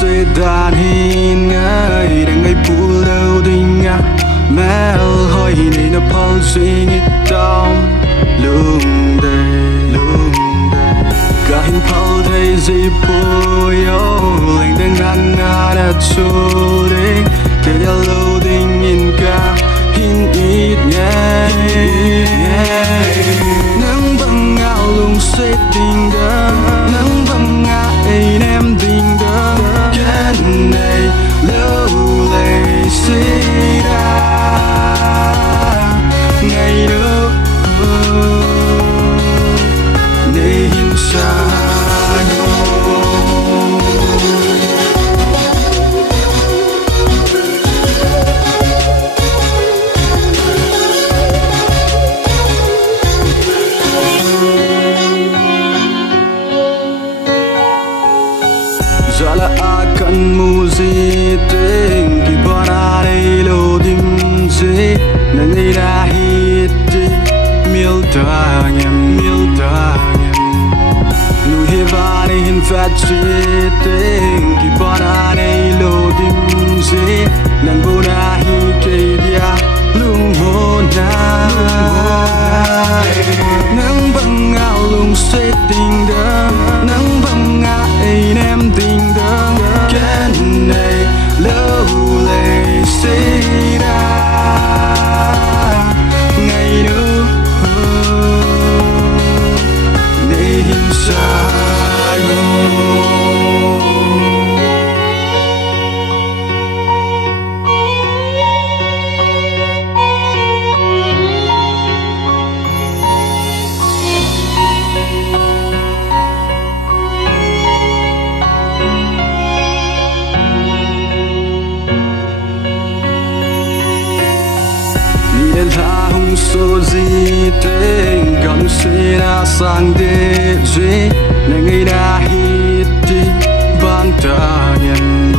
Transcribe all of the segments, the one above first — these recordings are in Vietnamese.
sẽ đàn hin ngay đang ngay pu lâu đình à mel hỏi này nó phao sinh ít đau lung đây cả hin phao thấy gì bôi lạnh đang ngang đã trôi đi kể ra lâu đình nhìn cả hin ít nhé nắng bằng ngao lung sẽ tình đó nắng bằng ngao em tình đó cái này lâu lệ sẽ ra ngày đó này hin xa Jala akan muzi ting ki banare lo dim je nangai na hit mil tangem nu he vani hin fat ting ki banare lo dim je nan bona hi ke dia lung mo na nang bang ngao lung se ting da nang bang nga em tình đó cái này lâu lệ sẽ ra ngày nữa để hin xa tha hung so gì tên còn sẽ ra sang để gì này ngày đã hít đi ban ta nhận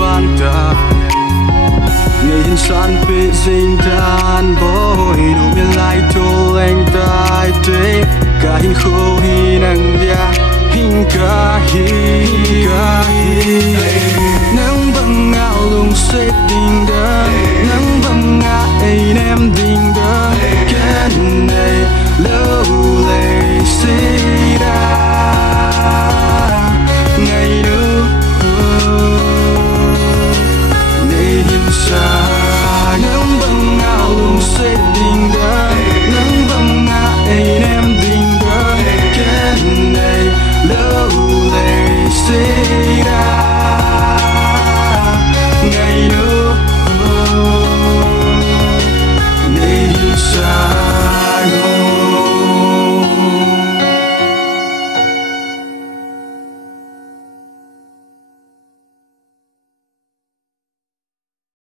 ngày hình san bị sinh tan bôi đủ miền lại thô anh tai thế cả hình khô hi năng dia hình cả hi nắng bằng ngao lung sẽ tình đó nắng bằng ngã em tình đó cái này lâu lệ sẽ ra ngày nữa này hin xa nắng bằng ngao lung sẽ tình đó nắng bằng ngã em tình đó cái này lâu lệ sẽ